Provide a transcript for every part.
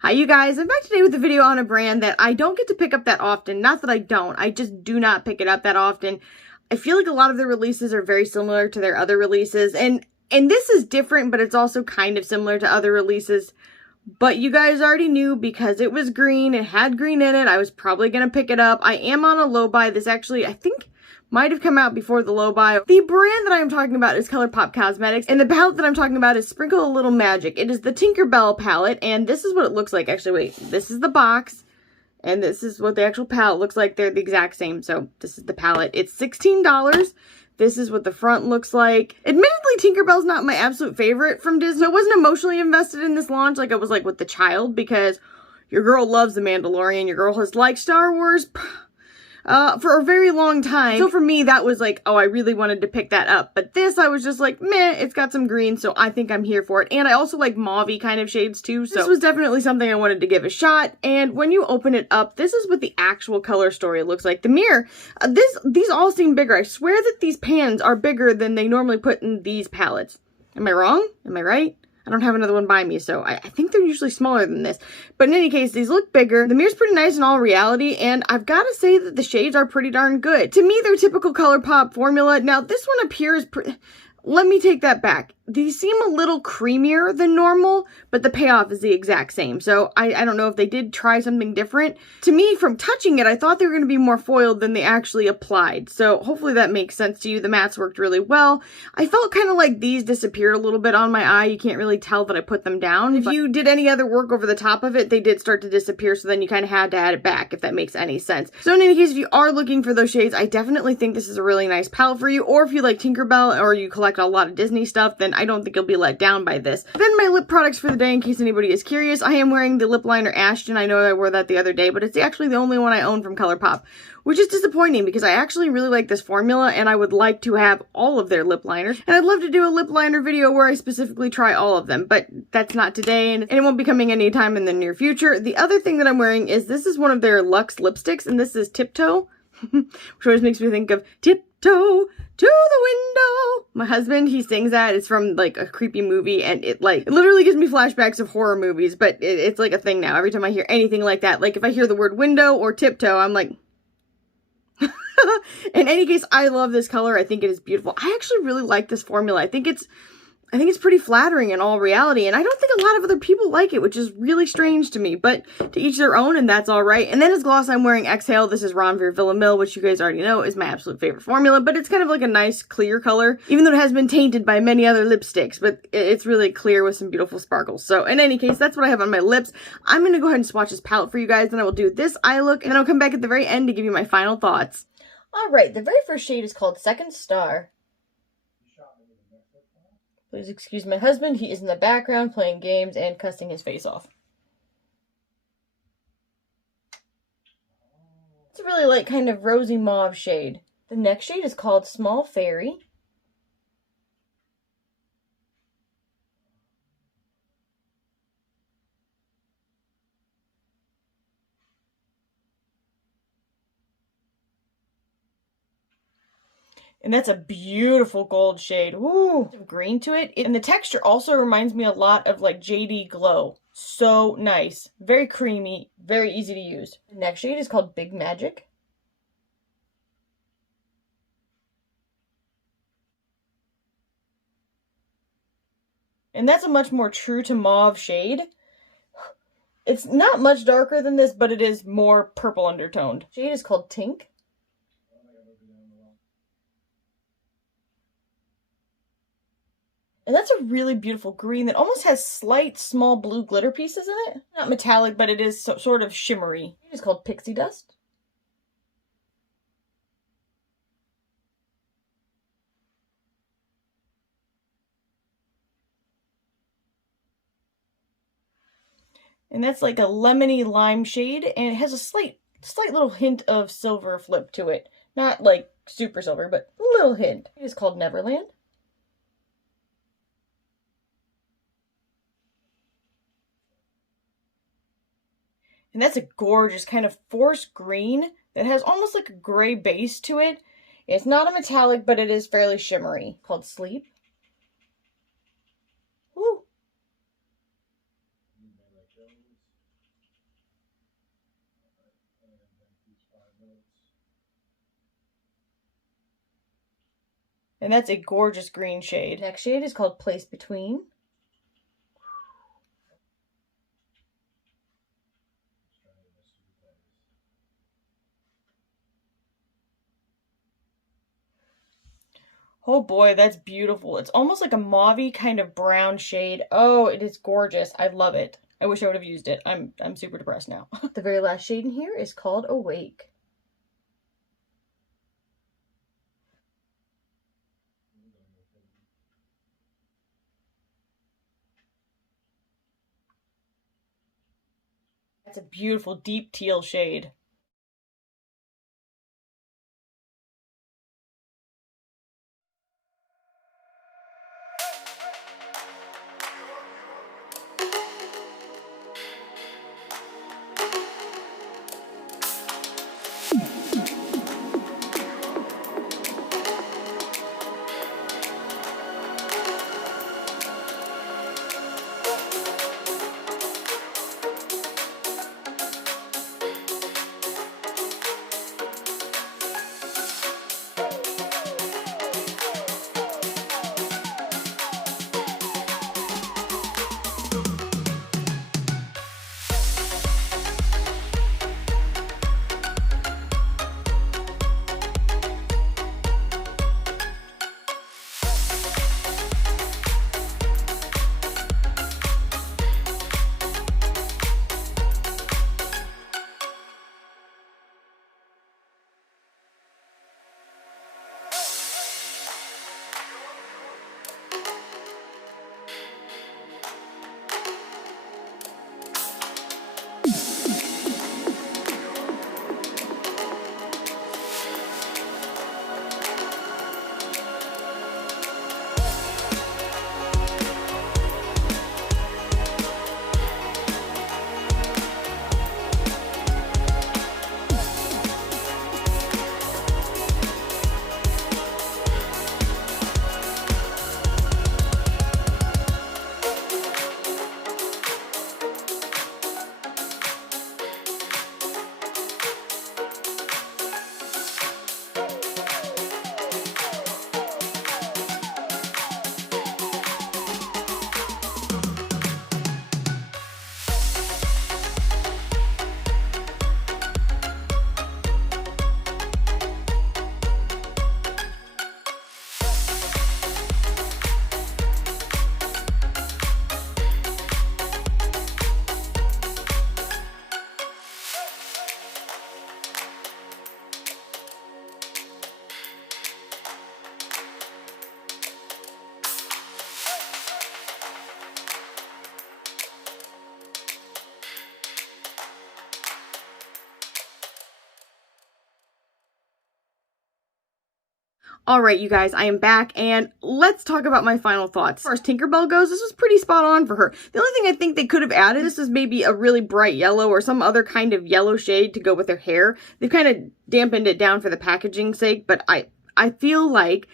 Hi you guys, I'm back today with a video on a brand that I don't get to pick up that often. Not that I don't, I just do not pick it up that often. I feel like a lot of their releases are very similar to their other releases, and this is different, but it's also kind of similar to other releases. But you guys already knew because it was green, it had green in it, I was probably going to pick it up. I am on a low buy. This actually, I think, might have come out before the low buy. The brand that I am talking about is Colourpop Cosmetics, and the palette that I'm talking about is Sprinkle a Little Magic. It is the Tinkerbell palette, and this is what it looks like. Actually, wait, this is the box, and this is what the actual palette looks like. They're the exact same, so this is the palette. It's $16. This is what the front looks like. Admittedly, Tinkerbell's not my absolute favorite from Disney. I wasn't emotionally invested in this launch like I was like with The Child, because your girl loves The Mandalorian. Your girl has liked Star Wars for a very long time. So for me, that was like, oh, I really wanted to pick that up. But this, I was just like, meh, it's got some green, so I think I'm here for it. And I also like mauve-y kind of shades too, so this was definitely something I wanted to give a shot. And when you open it up, this is what the actual color story looks like. The mirror, these all seem bigger. I swear that these pans are bigger than they normally put in these palettes. Am I wrong? Am I right? I don't have another one by me, so I think they're usually smaller than this. But in any case, these look bigger. The mirror's pretty nice in all reality, and I've got to say that the shades are pretty darn good. To me, they're typical Colourpop formula. Now, this one appears let me take that back. These seem a little creamier than normal, but the payoff is the exact same. So I don't know if they did try something different. To me, from touching it, I thought they were going to be more foiled than they actually applied. So hopefully that makes sense to you. The mattes worked really well. I felt kind of like these disappeared a little bit on my eye. You can't really tell that I put them down. If you did any other work over the top of it, they did start to disappear. So then you kind of had to add it back, if that makes any sense. So in any case, if you are looking for those shades, I definitely think this is a really nice palette for you. Or if you like Tinkerbell or you collect a lot of Disney stuff, then I don't think you'll be let down by this. Then my lip products for the day, in case anybody is curious. I am wearing the lip liner Ashton. I know I wore that the other day, but it's actually the only one I own from Colourpop, which is disappointing because I actually really like this formula and I would like to have all of their lip liners. And I'd love to do a lip liner video where I specifically try all of them, but that's not today and it won't be coming anytime in the near future. The other thing that I'm wearing is this is one of their Luxe lipsticks, and this is Tiptoe, which always makes me think of Tiptoe to the window. My husband, he sings that. It's from like a creepy movie, and it literally gives me flashbacks of horror movies, but it's like a thing now. Every time I hear anything like that, like if I hear the word window or tiptoe, I'm like in any case, I love this color. I think it is beautiful. I actually really like this formula. I think it's pretty flattering in all reality, and I don't think a lot of other people like it, which is really strange to me, but to each their own, and that's all right. And then as gloss, I'm wearing Exhale. This is Ronvier Villamil, which you guys already know is my absolute favorite formula, but it's kind of like a nice clear color, even though it has been tainted by many other lipsticks, but it's really clear with some beautiful sparkles. So in any case, that's what I have on my lips. I'm going to go ahead and swatch this palette for you guys, then I will do this eye look, and then I'll come back at the very end to give you my final thoughts. All right, the very first shade is called Second Star. Please excuse my husband. He is in the background playing games and cussing his face off. It's a really like kind of rosy mauve shade. The next shade is called Small Fairy. And that's a beautiful gold shade. Ooh, green to it. And the texture also reminds me a lot of like JD Glow. So nice. Very creamy. Very easy to use. The next shade is called Big Magic. And that's a much more true to mauve shade. It's not much darker than this, but it is more purple undertoned. Shade is called Tink. And that's a really beautiful green that almost has slight small blue glitter pieces in it. Not metallic, but it is sort of shimmery. It's called Pixie Dust. And that's like a lemony lime shade, and it has a slight little hint of silver flip to it. Not like super silver, but a little hint. It is called Neverland. And that's a gorgeous kind of forest green that has almost like a gray base to it. It's not a metallic, but it is fairly shimmery. Called Sleep. Woo! And that's a gorgeous green shade. Next shade is called Place Between. Oh boy, that's beautiful. It's almost like a mauve-y kind of brown shade. Oh, it is gorgeous. I love it. I wish I would have used it. I'm super depressed now. The very last shade in here is called Awake. That's a beautiful deep teal shade. All right, you guys, I am back, and let's talk about my final thoughts. As far as Tinkerbell goes, this was pretty spot on for her. The only thing I think they could have added, this is maybe a really bright yellow or some other kind of yellow shade to go with her hair. They've kind of dampened it down for the packaging's sake, but I feel like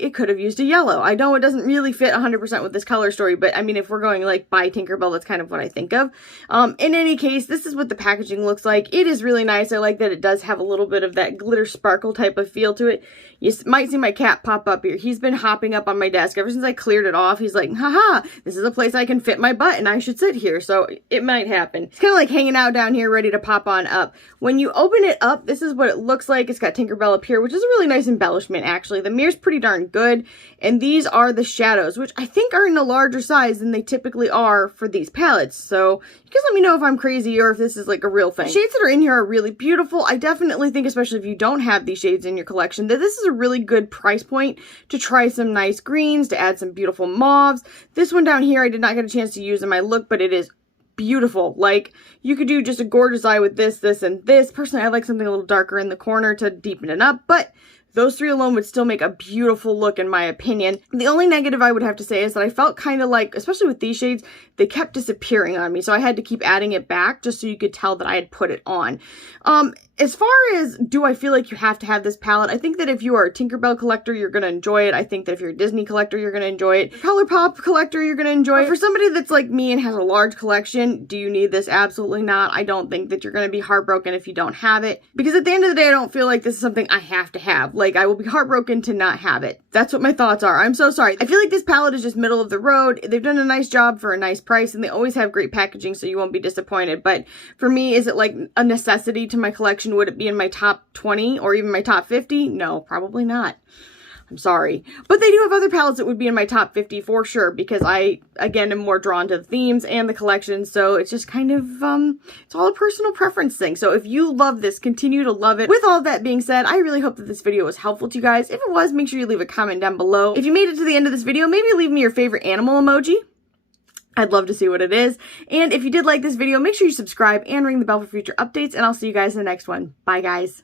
it could have used a yellow. I know it doesn't really fit 100% with this color story, but I mean, if we're going like by Tinkerbell, that's kind of what I think of. In any case, this is what the packaging looks like. It is really nice. I like that it does have a little bit of that glitter sparkle type of feel to it. You might see my cat pop up here. He's been hopping up on my desk ever since I cleared it off. He's like, haha, this is a place I can fit my butt and I should sit here. So it might happen. It's kind of like hanging out down here ready to pop on up. When you open it up, this is what it looks like. It's got Tinkerbell up here, which is a really nice embellishment actually. The mirror's pretty darn good. And these are the shadows, which I think are in a larger size than they typically are for these palettes. So you guys let me know if I'm crazy or if this is like a real thing. The shades that are in here are really beautiful. I definitely think, especially if you don't have these shades in your collection, that this is a really good price point to try some nice greens, to add some beautiful mauves. This one down here I did not get a chance to use in my look, but it is beautiful. Like, you could do just a gorgeous eye with this, this, and this. Personally, I like something a little darker in the corner to deepen it up, but those three alone would still make a beautiful look in my opinion. The only negative I would have to say is that I felt kind of like, especially with these shades, they kept disappearing on me. So I had to keep adding it back just so you could tell that I had put it on. As far as, do I feel like you have to have this palette? I think that if you are a Tinkerbell collector, you're going to enjoy it. I think that if you're a Disney collector, you're going to enjoy it. Colourpop collector, you're going to enjoy it. For somebody that's like me and has a large collection, do you need this? Absolutely not. I don't think that you're going to be heartbroken if you don't have it. Because at the end of the day, I don't feel like this is something I have to have. Like, I will be heartbroken to not have it. That's what my thoughts are. I'm so sorry. I feel like this palette is just middle of the road. They've done a nice job for a nice price, and they always have great packaging, so you won't be disappointed. But for me, is it like a necessity to my collection? Would it be in my top 20 or even my top 50? No, probably not. I'm sorry. But they do have other palettes that would be in my top 50 for sure, because I, again, am more drawn to the themes and the collection, so it's just kind of, it's all a personal preference thing. So if you love this, continue to love it. With all that being said, I really hope that this video was helpful to you guys. If it was, make sure you leave a comment down below. If you made it to the end of this video, maybe leave me your favorite animal emoji. I'd love to see what it is. And if you did like this video, make sure you subscribe and ring the bell for future updates, and I'll see you guys in the next one. Bye, guys.